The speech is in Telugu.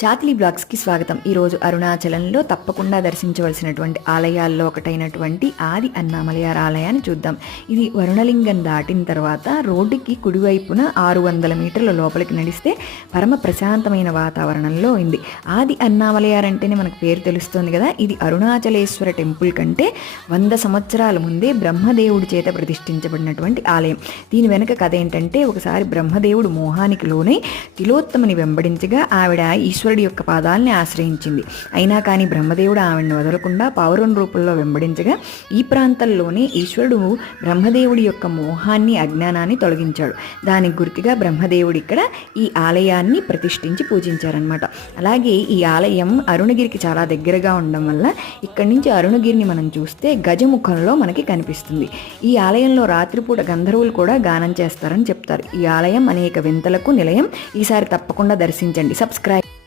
చాత్లీ బ్లాగ్స్కి స్వాగతం. ఈరోజు అరుణాచలంలో తప్పకుండా దర్శించవలసినటువంటి ఆలయాల్లో ఒకటైనటువంటి ఆది అన్నామలయార్ ఆలయాన్ని చూద్దాం. ఇది వరుణలింగం దాటిన తర్వాత రోడ్డుకి కుడివైపున 600 మీటర్ల లోపలికి నడిస్తే పరమ ప్రశాంతమైన వాతావరణంలో ఉంది. ఆది అన్నామలయార్ అంటేనే మనకు పేరు తెలుస్తుంది కదా. ఇది అరుణాచలేశ్వర టెంపుల్ కంటే 100 సంవత్సరాల ముందే బ్రహ్మదేవుడి చేత ప్రతిష్ఠించబడినటువంటి ఆలయం. దీని వెనక కథ ఏంటంటే, ఒకసారి బ్రహ్మదేవుడు మోహానికి లోనై తిలోత్తమని వెంబడించగా ఆవిడ ఈశ్వరుడి యొక్క పాదాలని ఆశ్రయించింది. అయినా కానీ బ్రహ్మదేవుడు ఆవిడని వదలకుండా పావురం రూపంలో వెంబడించగా ఈ ప్రాంతంలోనే ఈశ్వరుడు బ్రహ్మదేవుడి యొక్క మోహాన్ని, అజ్ఞానాన్ని తొలగించాడు. దానికి గుర్తుగా బ్రహ్మదేవుడు ఇక్కడ ఈ ఆలయాన్ని ప్రతిష్ఠించి పూజించారనమాట. అలాగే ఈ ఆలయం అరుణగిరికి చాలా దగ్గరగా ఉండడం వల్ల ఇక్కడి నుంచి అరుణగిరిని మనం చూస్తే గజముఖంలో మనకి కనిపిస్తుంది. ఈ ఆలయంలో రాత్రిపూట గంధర్వులు కూడా గానం చేస్తారని చెప్తారు. ఈ ఆలయం అనేక వింతలకు నిలయం. ఈసారి తప్పకుండా దర్శించండి. సబ్స్క్రైబ్.